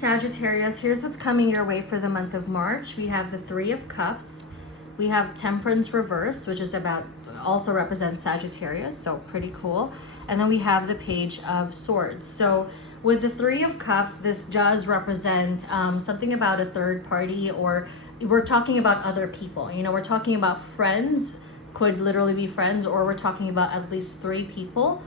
Sagittarius, here's what's coming your way for the month of March. We have the Three of Cups. We have Temperance reverse, which is about, also represents Sagittarius, so pretty cool. And then we have the Page of Swords. So with the Three of Cups, this does represent something about a third party, or we're talking about other people. You know, we're talking about friends, could literally be friends, or we're talking about at least three people.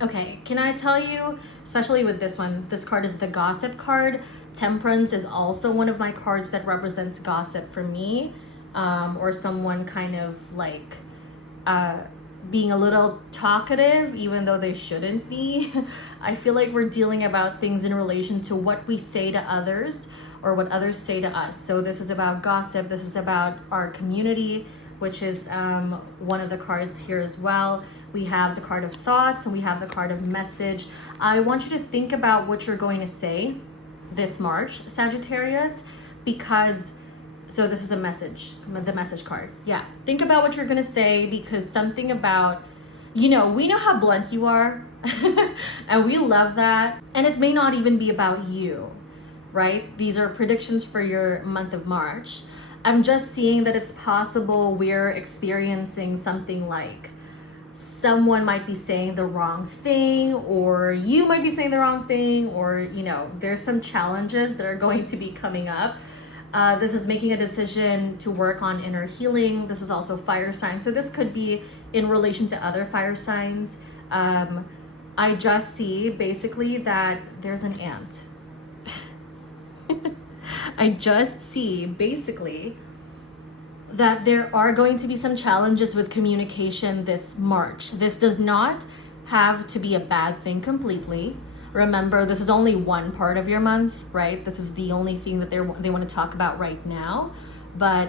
Okay, can I tell you, especially with this one, this card is the Gossip card. Temperance is also one of my cards that represents gossip for me, or someone kind of like being a little talkative, even though they shouldn't be. I feel like we're dealing about things in relation to what we say to others or what others say to us. So this is about gossip. This is about our community, which is one of the cards here as well. We have the card of thoughts and we have the card of message. I want you to think about what you're going to say this March, Sagittarius, because, so this is a message, the message card. Yeah, think about what you're going to say, because something about, you know, we know how blunt you are and we love that. And it may not even be about you, right? These are predictions for your month of March. I'm just seeing that it's possible we're experiencing something like someone might be saying the wrong thing, or you might be saying the wrong thing, or, you know, there's some challenges that are going to be coming up. This is making a decision to work on inner healing. This is also fire sign. So this could be in relation to other fire signs. I just see basically that there's an ant. I just see basically that there are going to be some challenges with communication this March. This does not have to be a bad thing completely. Remember, this is only one part of your month, right? This is the only thing that they want to talk about right now. But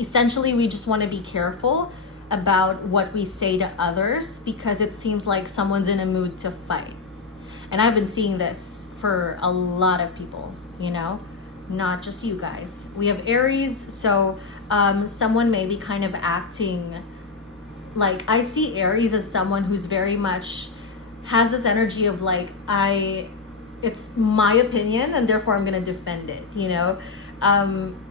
essentially, we just want to be careful about what we say to others, because it seems like someone's in a mood to fight. And I've been seeing this for a lot of people, you know? Not just you guys. We have Aries, so someone may be kind of acting like, I see Aries as someone who's very much has this energy of like, it's my opinion and therefore I'm gonna defend it, you know?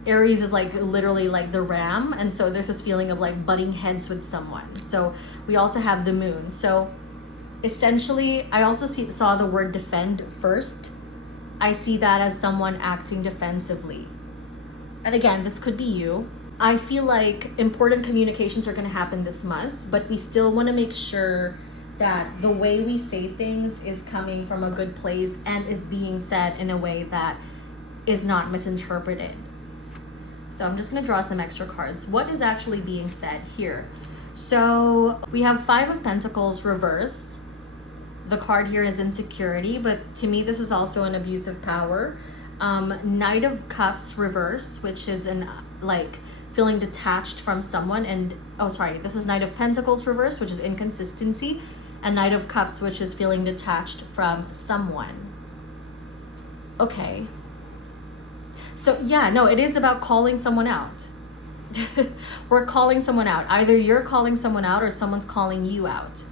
Aries is like literally like the ram, and so there's this feeling of like butting heads with someone. So we also have the moon. So essentially, I also saw the word defend first. I see that as someone acting defensively. And again, this could be you. I feel like important communications are going to happen this month, but we still want to make sure that the way we say things is coming from a good place and is being said in a way that is not misinterpreted. So I'm just going to draw some extra cards. What is actually being said here? So we have Five of Pentacles reverse. The card here is insecurity, but to me, this is also an abuse of power. Knight of Cups reverse, which is an like feeling detached from someone. And oh, sorry, this is Knight of Pentacles reverse, which is inconsistency, and Knight of Cups, which is feeling detached from someone. Okay. So yeah, no, it is about calling someone out. We're calling someone out. Either you're calling someone out or someone's calling you out.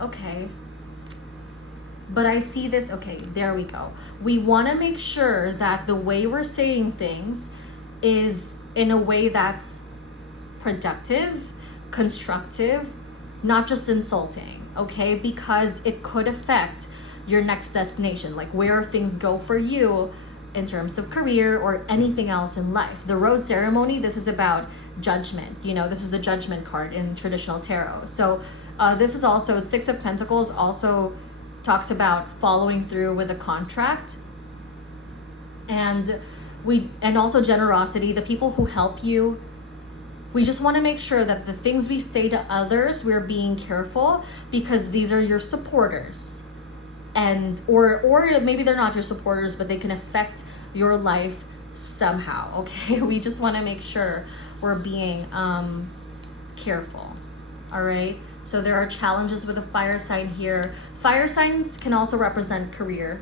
Okay. But I see this, okay, there we go. We want to make sure that the way we're saying things is in a way that's productive, constructive, not just insulting, okay? Because it could affect your next destination, like where things go for you in terms of career or anything else in life. The rose ceremony, this is about judgment. You know, this is the judgment card in traditional tarot. So this is also Six of Pentacles, also talks about following through with a contract, and also generosity. The people who help you, we just want to make sure that the things we say to others, we're being careful, because these are your supporters, and or maybe they're not your supporters, but they can affect your life somehow. Okay, we just want to make sure we're being careful. All right. So there are challenges with a fire sign here. Fire signs can also represent career,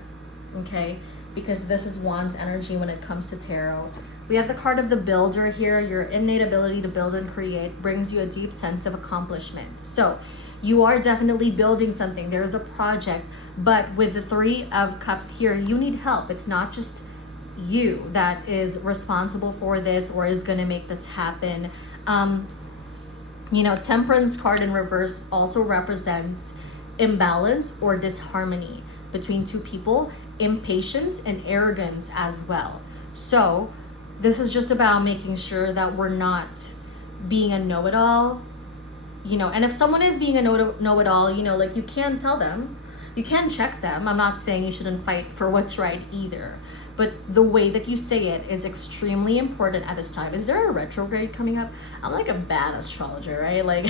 okay? Because this is Wands energy when it comes to tarot. We have the card of the Builder here. Your innate ability to build and create brings you a deep sense of accomplishment. So You are definitely building something. There's a project. But with the Three of Cups here, you need help. It's not just you that is responsible for this or is going to make this happen. You know, Temperance card in reverse also represents imbalance or disharmony between two people, impatience and arrogance as well. So this is just about making sure that we're not being a know-it-all, you know. And if someone is being a know-it-all, you know, like, you can tell them, you can check them. I'm not saying you shouldn't fight for what's right either, but the way that you say it is extremely important at this time. Is there a retrograde coming up? I'm like a bad astrologer, right? Like,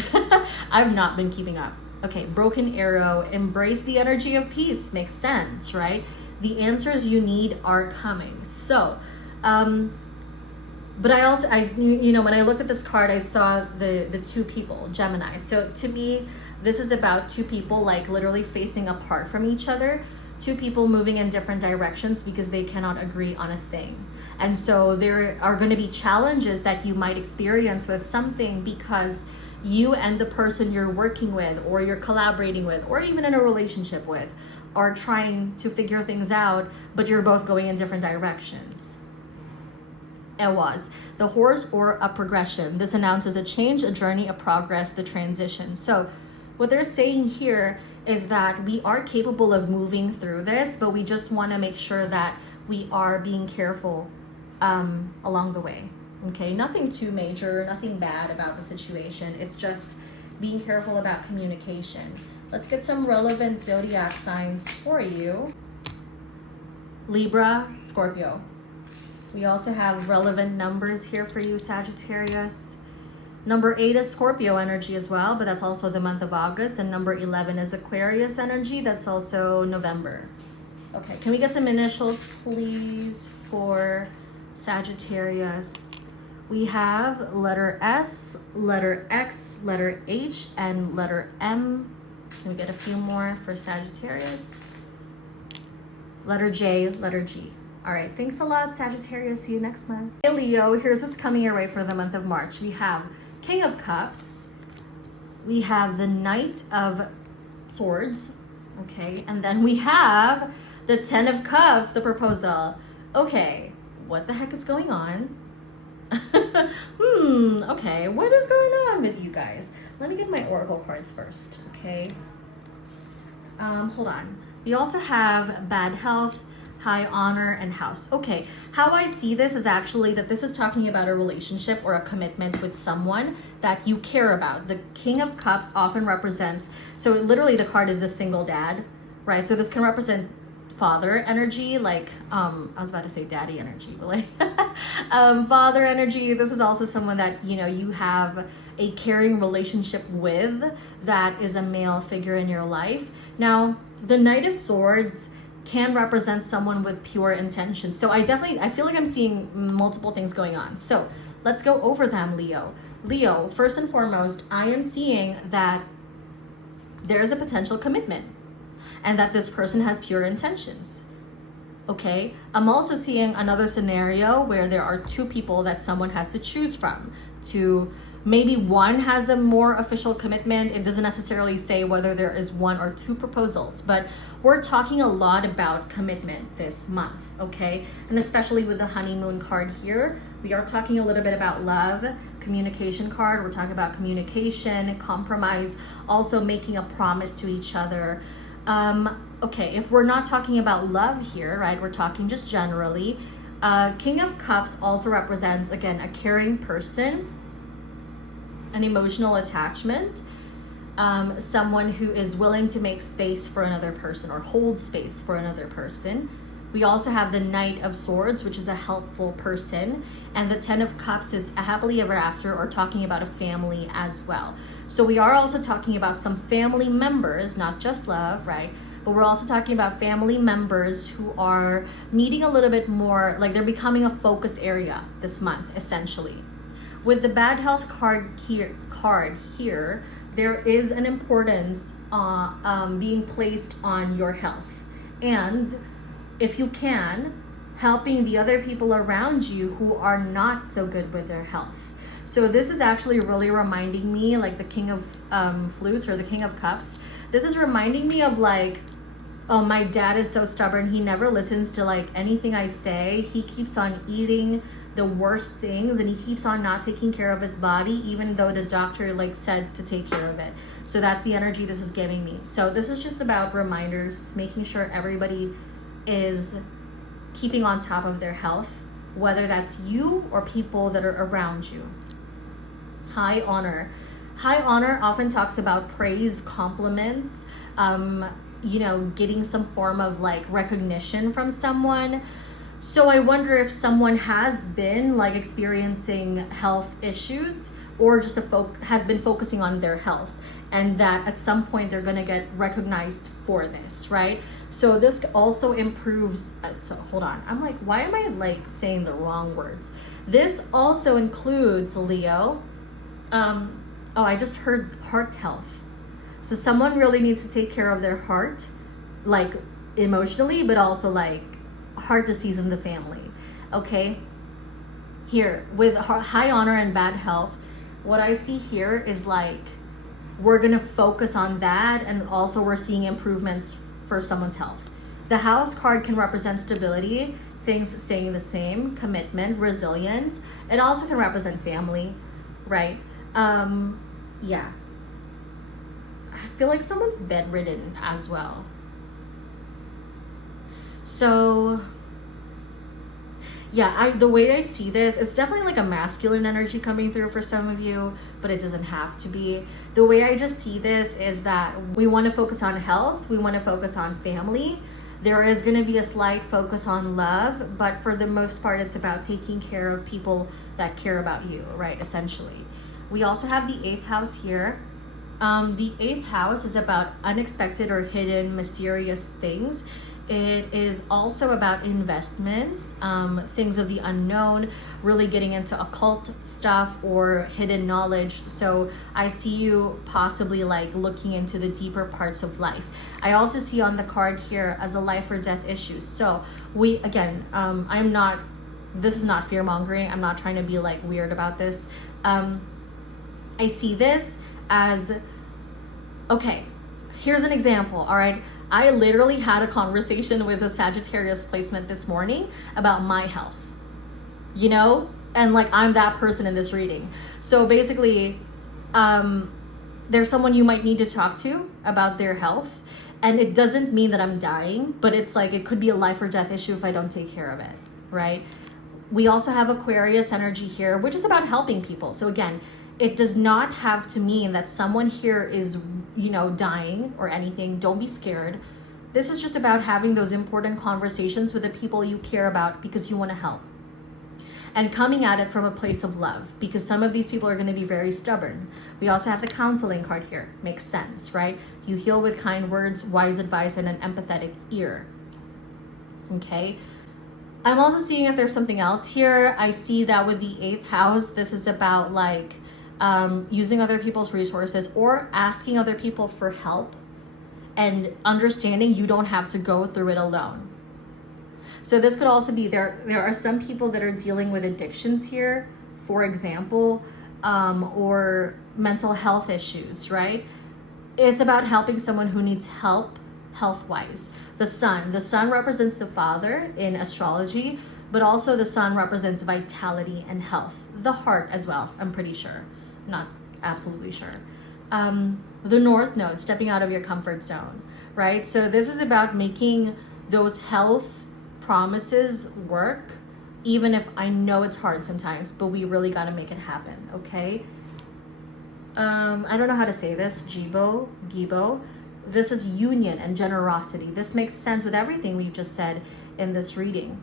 I've not been keeping up. Okay, Broken Arrow, embrace the energy of peace. Makes sense, right? The answers you need are coming. So, but I you know, when I looked at this card, I saw the two people, Gemini. So to me, this is about two people like literally facing apart from each other, two people moving in different directions because they cannot agree on a thing. And so there are going to be challenges that you might experience with something because you and the person you're working with or you're collaborating with or even in a relationship with are trying to figure things out, but you're both going in different directions. It was the horse or a progression. This announces a change, a journey, a progress, the transition. So what they're saying here is that we are capable of moving through this, but we just want to make sure that we are being careful along the way. Okay, nothing too major, nothing bad about the situation. It's just being careful about communication. Let's get some relevant zodiac signs for you. Libra, Scorpio. We also have relevant numbers here for you, Sagittarius. Number 8 is Scorpio energy as well, but that's also the month of August. And number 11 is Aquarius energy. That's also November. Okay, can we get some initials, please, for Sagittarius? We have letter S, letter X, letter H, and letter M. Can we get a few more for Sagittarius? Letter J, letter G. All right, thanks a lot, Sagittarius. See you next month. Hey, Leo, here's what's coming your way for the month of March. We have King of Cups. We have the Knight of Swords. Okay, and then we have the 10 of Cups, the proposal. Okay, what the heck is going on? Okay, what is going on with you guys? Let me get my oracle cards first, okay? Hold on. We also have bad health, high honor, and house. Okay, how I see this is actually that this is talking about a relationship or a commitment with someone that you care about. The King of Cups often represents, so literally the card is the single dad, right? So this can represent father energy, like I was about to say daddy energy, but like father energy. This is also someone that, you know, you have a caring relationship with, that is a male figure in your life. Now the Knight of Swords can represent someone with pure intentions. So I feel like I'm seeing multiple things going on. So let's go over them, Leo. Leo, first and foremost, I am seeing that there's a potential commitment and that this person has pure intentions. Okay, I'm also seeing another scenario where there are two people that someone has to choose from. To maybe one has a more official commitment. It doesn't necessarily say whether there is one or two proposals, but we're talking a lot about commitment this month, okay? And especially with the honeymoon card here, we are talking a little bit about love. Communication card, we're talking about communication, compromise, also making a promise to each other. Okay, if we're not talking about love here, right, we're talking just generally. King of Cups also represents, again, a caring person, an emotional attachment, someone who is willing to make space for another person or hold space for another person. We also have the Knight of Swords, which is a helpful person, and the 10 of Cups is a happily ever after, or talking about a family as well. So we are also talking about some family members, not just love, right? But we're also talking about family members who are needing a little bit more, like they're becoming a focus area this month, essentially. With the bad health card here, there is an importance being placed on your health. And if you can, helping the other people around you who are not so good with their health. So this is actually really reminding me, like the King of Flutes or the King of Cups. This is reminding me of like, oh, my dad is so stubborn. He never listens to like anything I say. He keeps on eating the worst things, and he keeps on not taking care of his body, even though the doctor like said to take care of it. So that's the energy this is giving me. So this is just about reminders, making sure everybody is keeping on top of their health, whether that's you or people that are around you. High honor. High honor often talks about praise, compliments, you know, getting some form of like recognition from someone. So I wonder if someone has been like experiencing health issues, or just has been focusing on their health, and that at some point they're going to get recognized for this, right? So this also improves, so hold on, I'm like, why am I like saying the wrong words? This also includes, Leo, oh, I just heard heart health. So someone really needs to take care of their heart, like emotionally, but also like heart disease in the family, okay? Here, with high honor and bad health, what I see here is like, we're gonna focus on that, and also we're seeing improvements for someone's health. The house card can represent stability, things staying the same, commitment, resilience. It also can represent family, right? Yeah. I feel like someone's bedridden as well. So yeah, the way I see this, it's definitely like a masculine energy coming through for some of you, but it doesn't have to be. The way I just see this is that we want to focus on health, we want to focus on family. There is going to be a slight focus on love, but for the most part, it's about taking care of people that care about you, right? Essentially. We also have the 8th house here. The 8th house is about unexpected or hidden, mysterious things. It is also about investments, things of the unknown, really getting into occult stuff or hidden knowledge. So I see you possibly like looking into the deeper parts of life. I also see on the card here as a life or death issue. So we, again, this is not fear mongering. I'm not trying to be like weird about this. I see this as, okay, here's an example, all right? I literally had a conversation with a Sagittarius placement this morning about my health, you know? And like, I'm that person in this reading. So basically, there's someone you might need to talk to about their health. And it doesn't mean that I'm dying, but it's like, it could be a life or death issue if I don't take care of it, right? We also have Aquarius energy here, which is about helping people. So again, it does not have to mean that someone here is, you know, dying or anything. Don't be scared. This is just about having those important conversations with the people you care about because you want to help. And coming at it from a place of love, because some of these people are going to be very stubborn. We also have the counseling card here. Makes sense, right? You heal with kind words, wise advice, and an empathetic ear. Okay? I'm also seeing if there's something else here. I see that with the 8th house, this is about like, using other people's resources or asking other people for help and understanding you don't have to go through it alone. So this could also be, there are some people that are dealing with addictions here, for example, or mental health issues, right? It's about helping someone who needs help health-wise. The sun represents the father in astrology, but also the sun represents vitality and health. The heart as well, I'm pretty sure. Not absolutely sure. The North Node, stepping out of your comfort zone, right? So this is about making those health promises work, even if I know it's hard sometimes, but we really got to make it happen, okay? I don't know how to say this, Gibo. This is union and generosity. This makes sense with everything we've just said in this reading.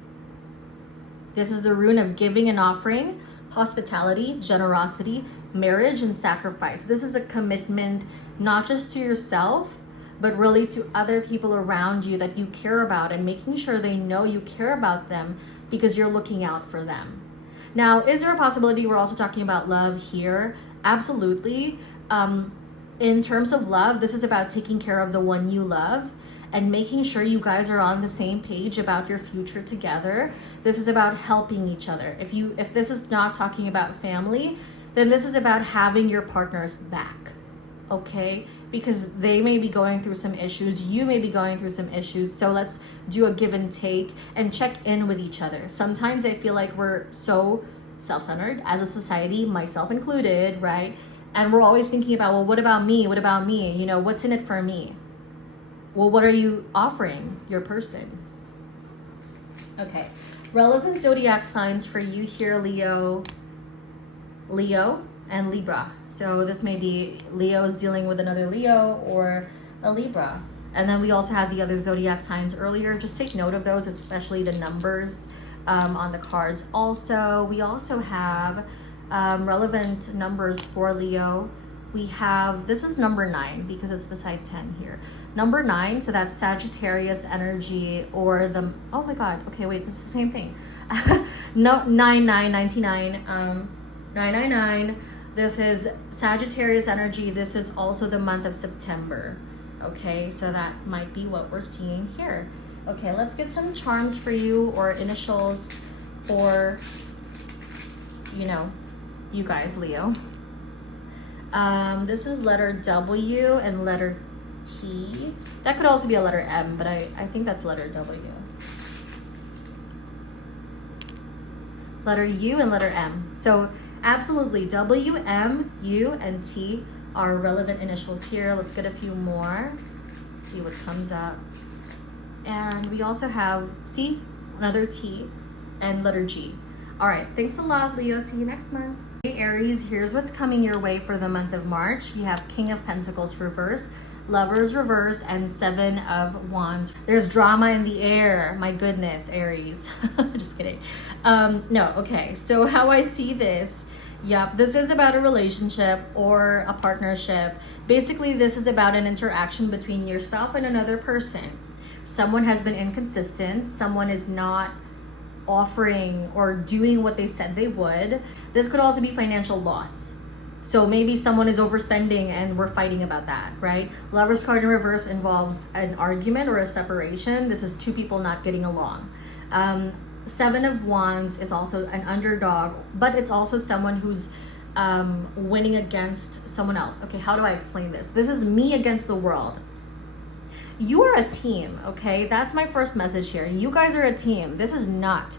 This is the rune of giving and offering, hospitality, generosity, marriage, and sacrifice. This is a commitment not just to yourself, but really to other people around you that you care about, and making sure they know you care about them because you're looking out for them. Now, is there a possibility we're also talking about love here? Absolutely. In terms of love, this is about taking care of the one you love and making sure you guys are on the same page about your future together. This is about helping each other. If this is not talking about family, then this is about having your partner's back, okay? Because they may be going through some issues, you may be going through some issues. So let's do a give and take and check in with each other. Sometimes I feel like we're so self-centered as a society, myself included, right? And we're always thinking about, well, what about me? What about me? You know, what's in it for me? Well, what are you offering your person? Okay, relevant zodiac signs for you here, Leo, and Libra. So this may be Leo is dealing with another Leo or a Libra. And then we also had the other zodiac signs earlier. Just take note of those, especially the numbers on the cards. Also, we also have relevant numbers for Leo. We have, this is number 9 because it's beside 10 here. Number 9, so that's Sagittarius energy, or the, oh my God, okay, wait, this is the same thing. No, 99, 999. This is Sagittarius energy. This is also the month of September. Okay, so that might be what we're seeing here. Okay, let's get some charms for you, or initials for, you know, you guys, Leo. This is letter W and letter T. That could also be a letter M, but I think that's letter W. Letter U and letter M. So absolutely, W, M, U, and T are relevant initials here. Let's get a few more, see what comes up. And we also have C, another T, and letter G. All right, thanks a lot, Leo. See you next month. Hey, Aries, here's what's coming your way for the month of March. We have King of Pentacles reverse, Lovers reverse, and 7 of Wands. There's drama in the air. My goodness, Aries. Just kidding. No, okay. So how I see this, yep, this is about a relationship or a partnership. Basically, this is about an interaction between yourself and another person. Someone has been inconsistent. Someone is not offering or doing what they said they would. This could also be financial loss. So maybe someone is overspending and we're fighting about that, right? Lover's card in reverse involves an argument or a separation. This is two people not getting along. 7 of Wands is also an underdog, but it's also someone who's winning against someone else. Okay, how do I explain this? This is me against the world. You are a team, okay? That's my first message here. You guys are a team. This is not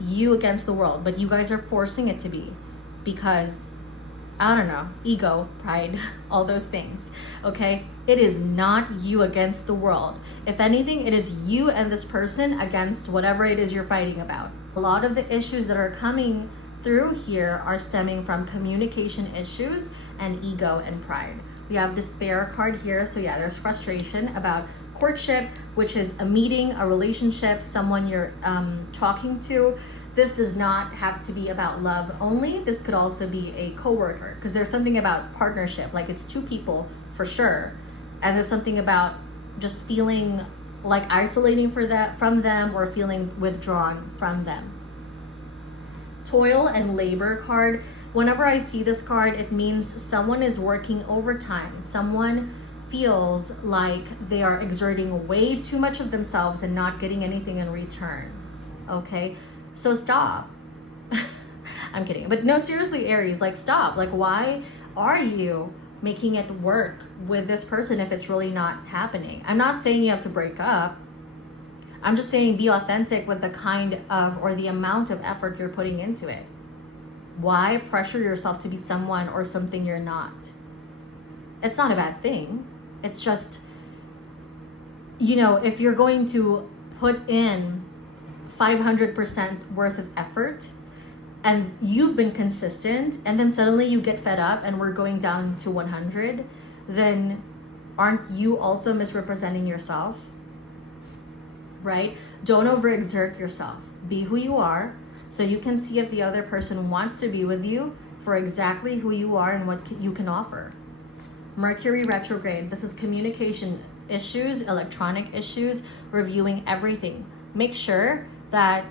you against the world, but you guys are forcing it to be because, I don't know, ego, pride, all those things, okay? It is not you against the world. If anything, it is you and this person against whatever it is you're fighting about. A lot of the issues that are coming through here are stemming from communication issues and ego and pride. We have despair card here. So yeah, there's frustration about courtship, which is a meeting, a relationship, someone you're talking to. This does not have to be about love only. This could also be a coworker, because there's something about partnership, like it's two people for sure. And there's something about just feeling like isolating from them or feeling withdrawn from them. Toil and labor card. Whenever I see this card, it means someone is working overtime. Someone feels like they are exerting way too much of themselves and not getting anything in return. Okay, so stop. I'm kidding, but no, seriously, Aries, like stop. Like, why are you making it work with this person if it's really not happening? I'm not saying you have to break up. I'm just saying be authentic with the kind of or the amount of effort you're putting into it. Why pressure yourself to be someone or something you're not? It's not a bad thing. It's just, you know, if you're going to put in 500% worth of effort and you've been consistent and then suddenly you get fed up and we're going down to 100, then aren't you also misrepresenting yourself? Right? Don't overexert yourself. Be who you are, so you can see if the other person wants to be with you for exactly who you are and what you can offer. Mercury retrograde. This is communication issues, electronic issues, reviewing everything. Make sure that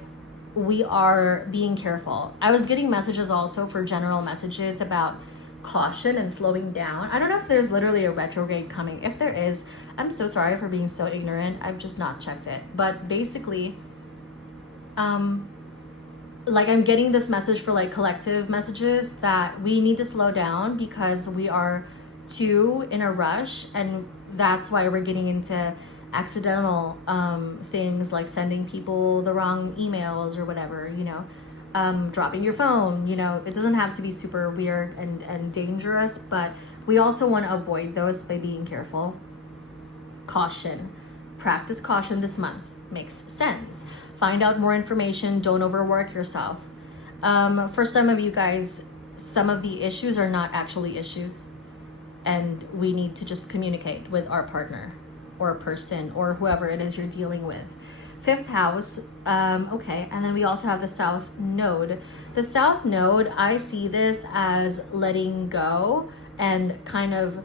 we are being careful. I was getting messages also for general messages about caution and slowing down. I don't know if there's literally a retrograde coming. If there is, I'm so sorry for being so ignorant. I've just not checked it. But basically, like I'm getting this message for like collective messages that we need to slow down because we are too in a rush, and that's why we're getting into accidental things like sending people the wrong emails or whatever, you know, dropping your phone, you know. It doesn't have to be super weird and dangerous, but we also want to avoid those by being careful. Caution. Practice caution this month. Makes sense. Find out more information. Don't overwork yourself. For some of you guys, some of the issues are not actually issues, and we need to just communicate with our partner or person or whoever it is you're dealing with. Fifth house, okay, and then we also have the South Node. The South Node, I see this as letting go and kind of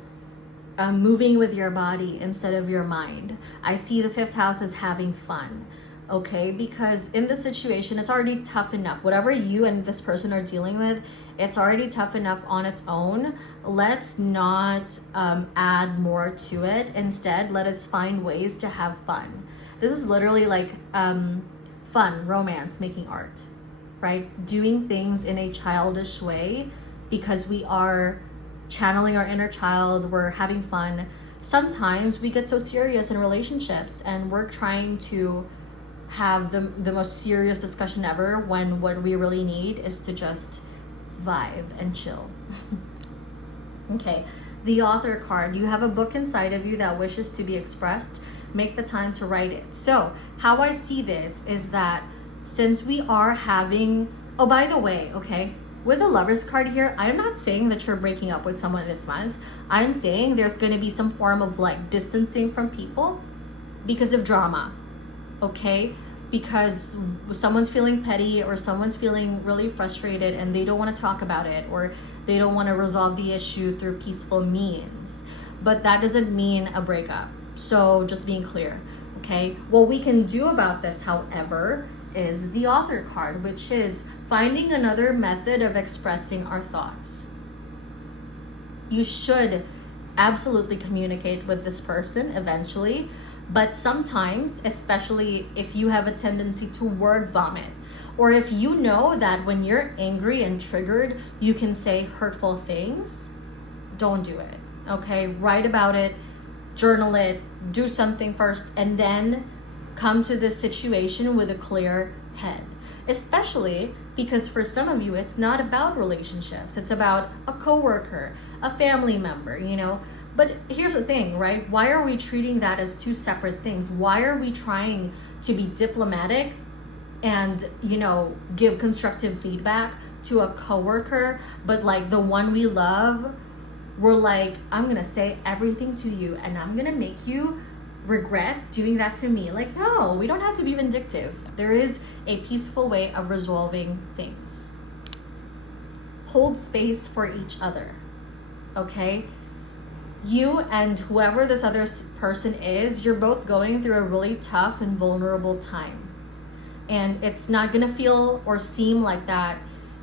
moving with your body instead of your mind. I see the fifth house as having fun, okay? Because in this situation, it's already tough enough. Whatever you and this person are dealing with, it's already tough enough on its own. Let's not add more to it. Instead, let us find ways to have fun. This is literally like fun, romance, making art, right? Doing things in a childish way because we are channeling our inner child, we're having fun. Sometimes we get so serious in relationships and we're trying to have the most serious discussion ever when what we really need is to just vibe and chill. Okay, the Author card. You have a book inside of you that wishes to be expressed. Make the time to write it. So how I see this is that since we are having, oh, by the way, okay, with the Lovers card here, I'm not saying that you're breaking up with someone this month. I'm saying there's going to be some form of like distancing from people because of drama, okay? Because someone's feeling petty or someone's feeling really frustrated and they don't want to talk about it, or they don't want to resolve the issue through peaceful means. But that doesn't mean a breakup. So just being clear, okay? What we can do about this, however, is the Author card, which is finding another method of expressing our thoughts. You should absolutely communicate with this person eventually, but sometimes, especially if you have a tendency to word vomit, or if you know that when you're angry and triggered, you can say hurtful things, don't do it, okay? Write about it, journal it, do something first, and then come to this situation with a clear head. Especially because for some of you, it's not about relationships. It's about a coworker, a family member, you know. But here's the thing, right? Why are we treating that as two separate things? Why are we trying to be diplomatic and, you know, give constructive feedback to a coworker, but like the one we love, we're like, I'm gonna say everything to you and I'm gonna make you regret doing that to me. Like, no, we don't have to be vindictive. There is a peaceful way of resolving things. Hold space for each other, okay? You and whoever this other person is, you're both going through a really tough and vulnerable time. And it's not gonna feel or seem like that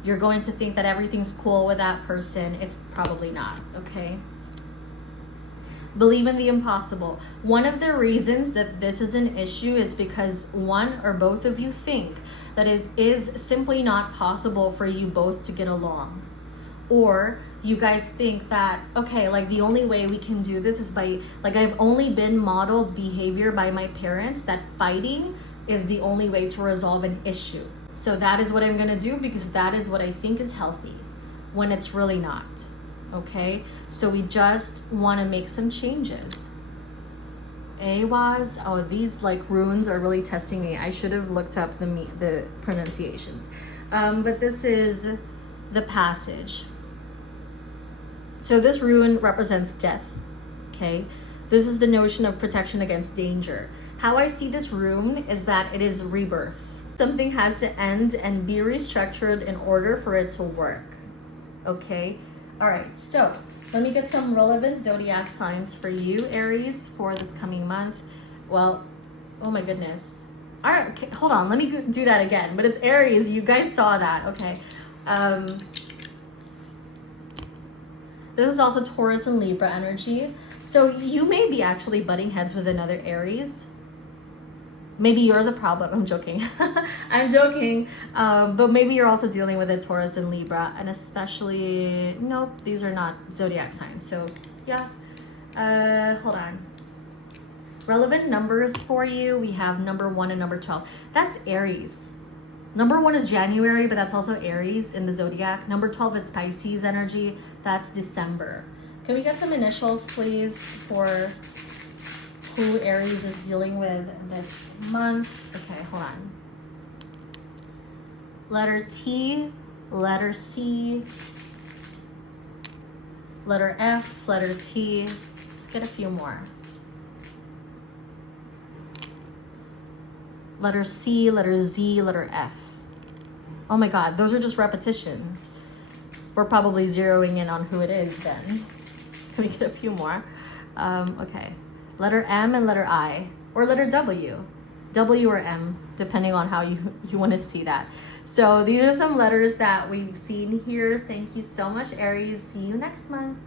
you're going to think that everything's cool with that person. It's probably not, okay? Believe in the impossible. One of the reasons that this is an issue is because one or both of you think that it is simply not possible for you both to get along. Or you guys think that, okay, like the only way we can do this is by, like, I've only been modeled behavior by my parents that fighting is the only way to resolve an issue. So that is what I'm gonna do because that is what I think is healthy, when it's really not, okay? So we just wanna make some changes. Awas, oh, these like runes are really testing me. I should have looked up the pronunciations. But this is the Passage. So this rune represents death, okay? This is the notion of protection against danger. How I see this rune is that it is rebirth. Something has to end and be restructured in order for it to work, okay? All right, so let me get some relevant zodiac signs for you, Aries, for this coming month. Well, oh my goodness. All right, okay, hold on, let me do that again. But it's Aries, you guys saw that, okay. This is also Taurus and Libra energy. So you may be actually butting heads with another Aries. maybe you're the problem. I'm joking. I'm joking. But maybe you're also dealing with a Taurus and Libra, and especially, nope, these are not zodiac signs. So yeah, hold on. Relevant numbers for you. We have number 1 and number 12. That's Aries. Number 1 is January, but that's also Aries in the zodiac. Number 12 is Pisces energy. That's December. Can we get some initials, please, for who Aries is dealing with this month? Okay, hold on. Letter T, letter C, letter F, letter T. Let's get a few more. Letter C, letter Z, letter F. Oh my God, those are just repetitions. We're probably zeroing in on who it is then. Can we get a few more? Okay. Letter M and letter I, or letter W. W or M, depending on how you want to see that. So these are some letters that we've seen here. Thank you so much, Aries. See you next month.